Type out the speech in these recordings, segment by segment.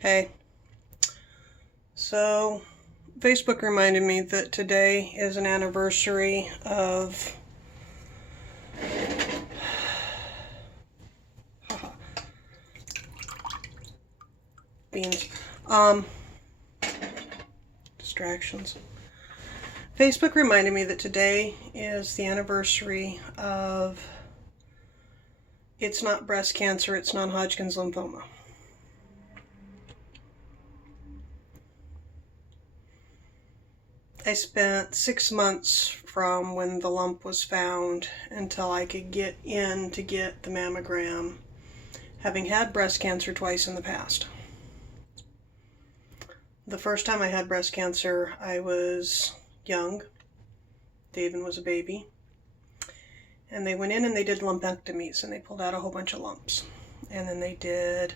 Hey, so Facebook reminded me that today is an anniversary of beans. Distractions. Facebook reminded me that today is the anniversary of it's not breast cancer, it's non-Hodgkin's lymphoma. I spent 6 months from when the lump was found until I could get in to get the mammogram, having had breast cancer twice in the past. The first time I had breast cancer, I was young. David was a baby. And they went in and they did lumpectomies and they pulled out a whole bunch of lumps. And then they did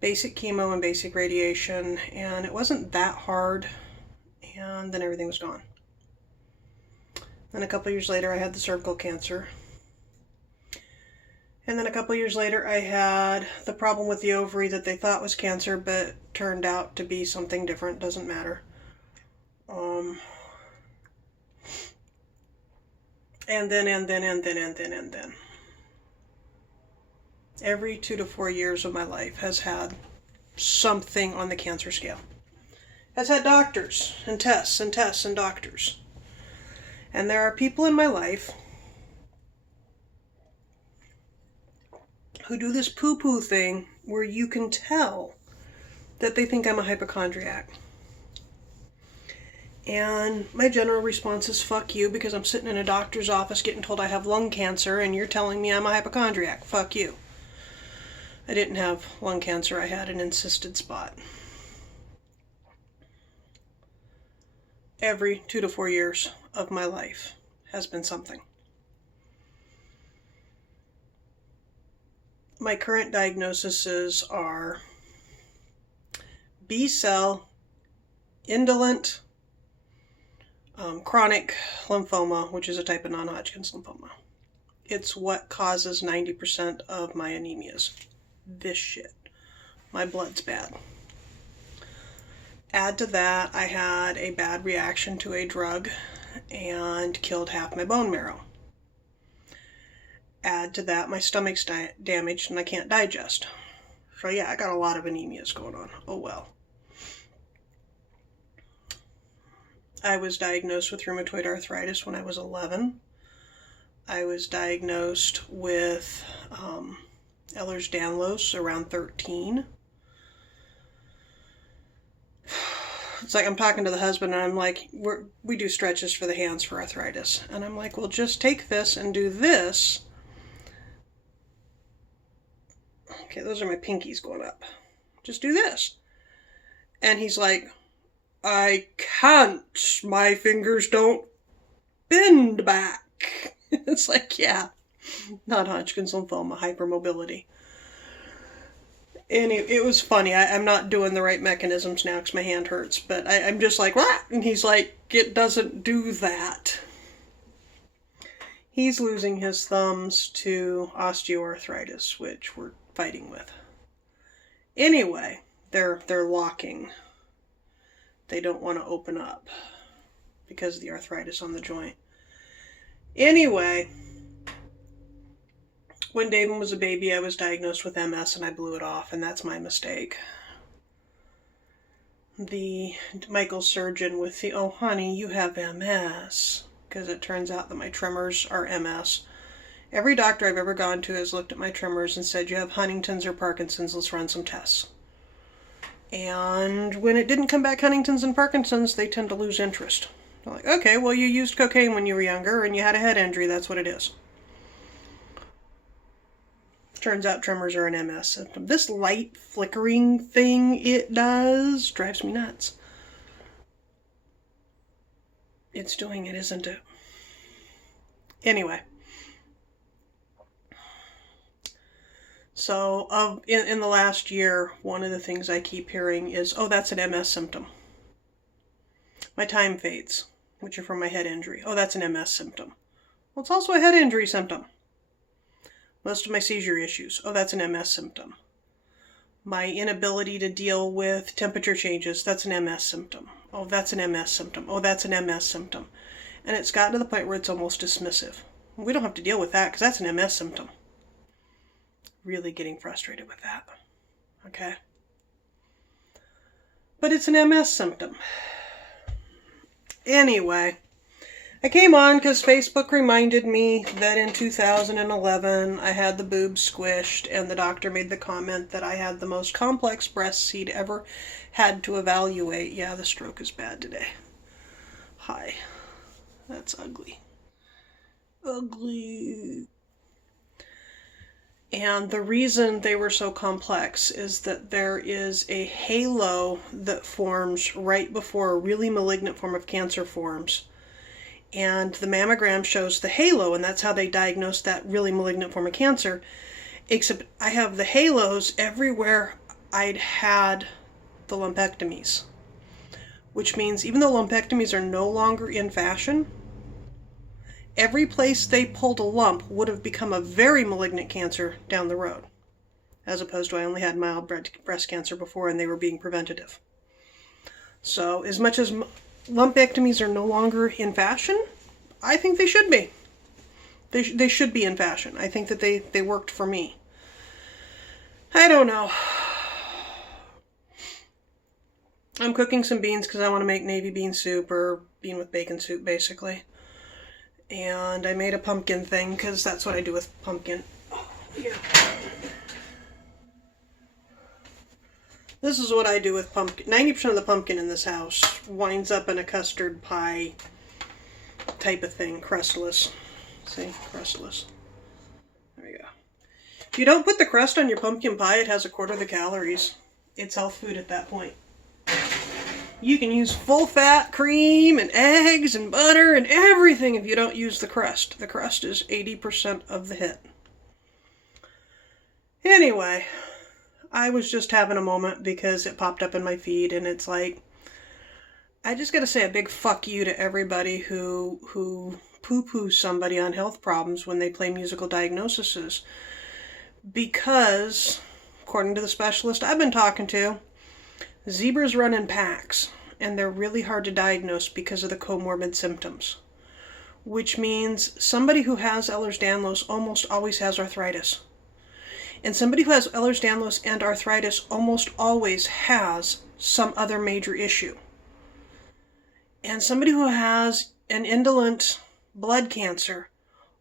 basic chemo and basic radiation, and it wasn't that hard. And then everything was gone. Then a couple years later, I had the cervical cancer. And then a couple years later, I had the problem with the ovary that they thought was cancer, but turned out to be something different. Doesn't matter. And then. Every 2 to 4 years of my life has had something on the cancer scale. Has had doctors and tests and tests and doctors. And there are people in my life who do this poo-poo thing where you can tell that they think I'm a hypochondriac. And my general response is, fuck you, because I'm sitting in a doctor's office getting told I have lung cancer and you're telling me I'm a hypochondriac. Fuck you. I didn't have lung cancer, I had an encysted spot. Every 2 to 4 years of my life has been something. My current diagnoses are B-cell, indolent, chronic lymphoma, which is a type of non-Hodgkin's lymphoma. It's what causes 90% of my anemias. This shit. My blood's bad. Add to that, I had a bad reaction to a drug and killed half my bone marrow. Add to that, my stomach's damaged and I can't digest. So yeah, I got a lot of anemias going on. Oh well. I was diagnosed with rheumatoid arthritis when I was 11. I was diagnosed with Ehlers-Danlos around 13. It's like I'm talking to the husband and I'm like, we do stretches for the hands for arthritis. And I'm like, well, just take this and do this. Okay, those are my pinkies going up. Just do this. And he's like, I can't. My fingers don't bend back. It's like, yeah, non-Hodgkin's lymphoma, hypermobility. And it was funny. I'm not doing the right mechanisms now because my hand hurts. But I'm just like, what? And he's like, it doesn't do that. He's losing his thumbs to osteoarthritis, which we're fighting with. Anyway, they're locking. They don't want to open up because of the arthritis on the joint. Anyway, when David was a baby, I was diagnosed with MS and I blew it off, and that's my mistake. The Michael surgeon with the, oh honey, you have MS, because it turns out that my tremors are MS. Every doctor I've ever gone to has looked at my tremors and said, you have Huntington's or Parkinson's, let's run some tests. And when it didn't come back Huntington's and Parkinson's, they tend to lose interest. They're like, okay, well you used cocaine when you were younger and you had a head injury, that's what it is. Turns out tremors are an MS symptom. This light flickering thing it does drives me nuts. It's doing it, isn't it? Anyway. So in the last year, one of the things I keep hearing is, oh, that's an MS symptom. My time fades, which are from my head injury. Oh, that's an MS symptom. Well, it's also a head injury symptom. Most of my seizure issues. Oh, that's an MS symptom. My inability to deal with temperature changes, that's an MS symptom. Oh, that's an MS symptom. Oh, that's an MS symptom. And it's gotten to the point where it's almost dismissive. We don't have to deal with that because that's an MS symptom. Really getting frustrated with that. Okay? But it's an MS symptom. Anyway, I came on because Facebook reminded me that in 2011 I had the boobs squished, and the doctor made the comment that I had the most complex breasts he'd ever had to evaluate. Yeah, the stroke is bad today. Hi. That's ugly. Ugly. And the reason they were so complex is that there is a halo that forms right before a really malignant form of cancer forms. And the mammogram shows the halo, and that's how they diagnosed that really malignant form of cancer. Except I have the halos everywhere I'd had the lumpectomies. Which means even though lumpectomies are no longer in fashion, every place they pulled a lump would have become a very malignant cancer down the road. As opposed to I only had mild breast cancer before and they were being preventative. So as much as lumpectomies are no longer in fashion, I think they should be. They should be in fashion. I think that they worked for me. I don't know. I'm cooking some beans because I want to make navy bean soup, or bean with bacon soup, basically. And I made a pumpkin thing because that's what I do with pumpkin. Oh, yeah. This is what I do with pumpkin. 90% of the pumpkin in this house winds up in a custard pie type of thing. Crustless. See? Crustless. There we go. If you don't put the crust on your pumpkin pie, it has 1/4 the calories. It's health food at that point. You can use full-fat cream and eggs and butter and everything if you don't use the crust. The crust is 80% of the hit. Anyway, I was just having a moment because it popped up in my feed, and it's like, I just gotta say a big fuck you to everybody who poo-poos somebody on health problems when they play musical diagnoses. Because, according to the specialist I've been talking to, zebras run in packs, and they're really hard to diagnose because of the comorbid symptoms. Which means somebody who has Ehlers-Danlos almost always has arthritis. And somebody who has Ehlers-Danlos and arthritis almost always has some other major issue. And somebody who has an indolent blood cancer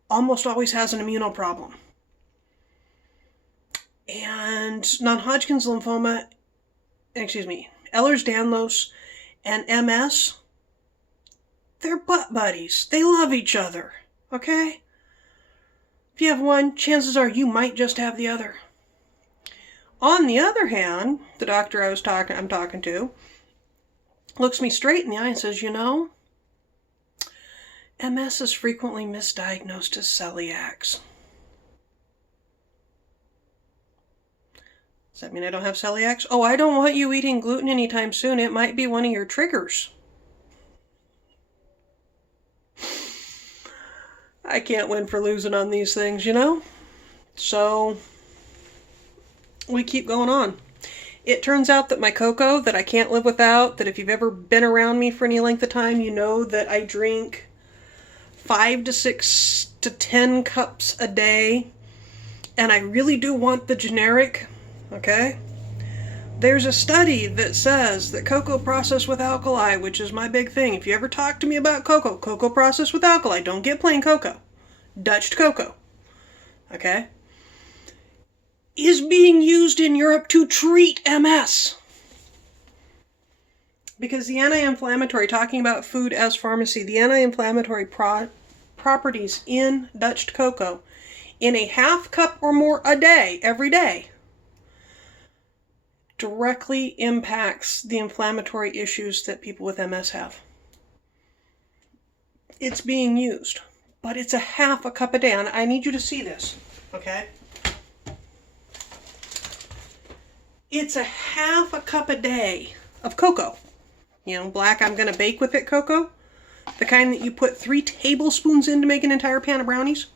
almost always has an immunoproblem. And non-Hodgkin's lymphoma, Ehlers-Danlos and MS, they're butt buddies. They love each other, okay? If you have one, chances are you might just have the other. On the other hand, the doctor I'm talking to looks me straight in the eye and says, you know, MS is frequently misdiagnosed as celiacs. Does that mean I don't have celiacs? Oh, I don't want you eating gluten anytime soon. It might be one of your triggers. I can't win for losing on these things, you know? So, we keep going on. It turns out that my cocoa that I can't live without, that if you've ever been around me for any length of time, you know that I drink 5 to 6 to 10 cups a day. And I really do want the generic. Okay? There's a study that says that cocoa processed with alkali, which is my big thing. If you ever talk to me about cocoa processed with alkali, don't get plain cocoa. Dutched cocoa. Okay? Is being used in Europe to treat MS. Because the anti-inflammatory, talking about food as pharmacy, the anti-inflammatory properties in Dutched cocoa in a half cup or more a day, every day, directly impacts the inflammatory issues that people with MS have. It's being used, but it's a half a cup a day. And I need you to see this, okay? It's a half a cup a day of cocoa. You know, black I'm going to bake with it cocoa. The kind that you put 3 tablespoons in to make an entire pan of brownies.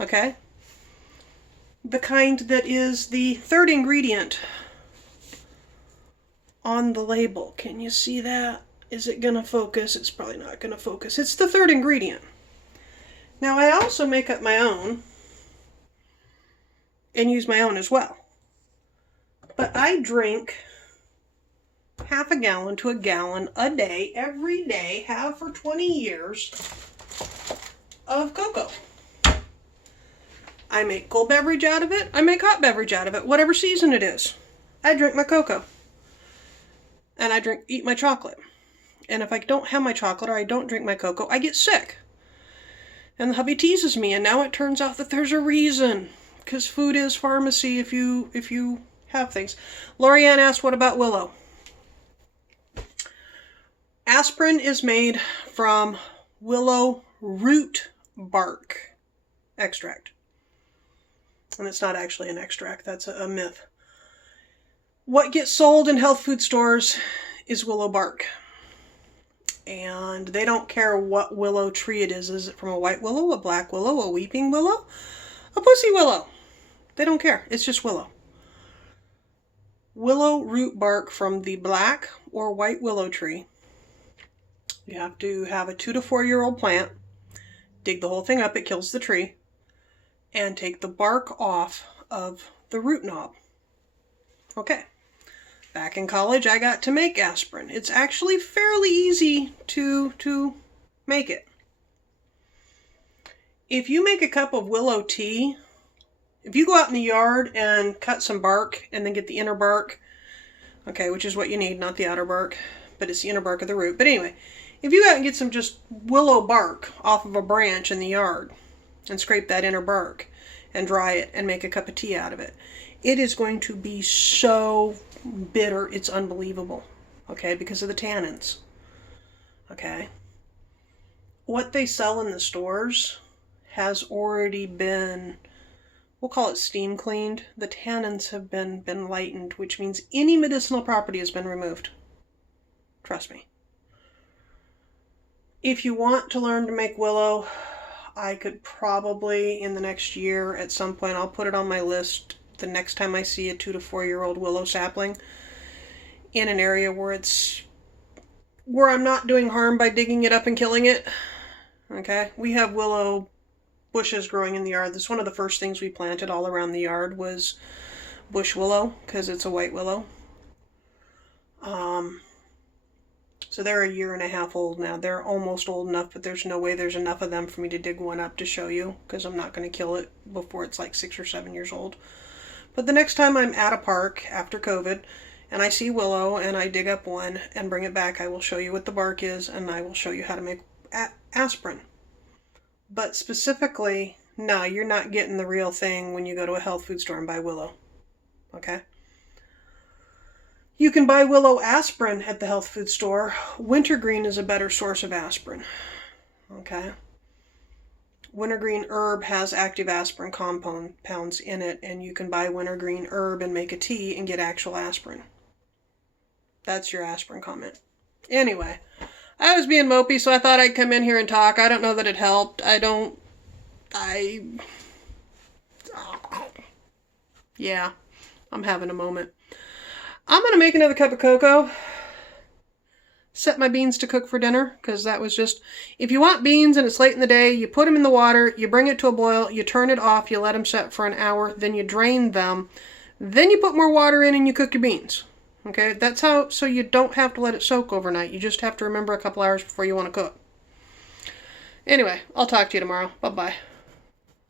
Okay? The kind that is the third ingredient on the label. Can you see that? Is it going to focus? It's probably not going to focus. It's the third ingredient. Now, I also make up my own and use my own as well. But I drink half a gallon to a gallon a day, every day, have for 20 years of cocoa. I make cold beverage out of it. I make hot beverage out of it, whatever season it is. I drink my cocoa. And I eat my chocolate. And if I don't have my chocolate or I don't drink my cocoa, I get sick. And the hubby teases me, and now it turns out that there's a reason. Because food is pharmacy if you have things. Lorianne asked, what about willow? Aspirin is made from willow root bark extract. And it's not actually an extract, that's a myth. What gets sold in health food stores is willow bark. And they don't care what willow tree it is. Is it from a white willow, a black willow, a weeping willow, a pussy willow? They don't care. It's just willow. Willow root bark from the black or white willow tree. You have to have a 2 to 4 year old plant. Dig the whole thing up. It kills the tree. And take the bark off of the root knob. Okay. Back in college, I got to make aspirin. It's actually fairly easy to make it. If you make a cup of willow tea, if you go out in the yard and cut some bark and then get the inner bark, okay, which is what you need, not the outer bark, but it's the inner bark of the root. But anyway, if you go out and get some just willow bark off of a branch in the yard and scrape that inner bark and dry it and make a cup of tea out of it, it is going to be so bitter, it's unbelievable, okay, because of the tannins, okay? What they sell in the stores has already been, we'll call it steam cleaned. The tannins have been lightened, which means any medicinal property has been removed. Trust me. If you want to learn to make willow, I could probably, in the next year, at some point, I'll put it on my list the next time I see a 2 to 4 year old willow sapling in an area where I'm not doing harm by digging it up and killing it. Okay, we have willow bushes growing in the yard. This is one of the first things we planted all around the yard was bush willow, because it's a white willow. So they're 1.5 years old now. They're almost old enough, but there's no way there's enough of them for me to dig one up to show you, because I'm not going to kill it before it's like 6 or 7 years old. But the next time I'm at a park after COVID and I see willow and I dig up one and bring it back, I will show you what the bark is and I will show you how to make aspirin. But specifically, no, you're not getting the real thing when you go to a health food store and buy willow. Okay? You can buy willow aspirin at the health food store. Wintergreen is a better source of aspirin. Okay? Wintergreen herb has active aspirin compounds in it, and you can buy wintergreen herb and make a tea and get actual aspirin. That's your aspirin comment. Anyway, I was being mopey, so I thought I'd come in here and talk. I don't know that it helped. Yeah, I'm having a moment. I'm going to make another cup of cocoa. Set my beans to cook for dinner, because that was just, if you want beans and it's late in the day, you put them in the water, you bring it to a boil, you turn it off, you let them set for an hour, then you drain them, then you put more water in and you cook your beans. Okay, that's how, so you don't have to let it soak overnight. You just have to remember a couple hours before you want to cook. Anyway, I'll talk to you tomorrow. Bye-bye.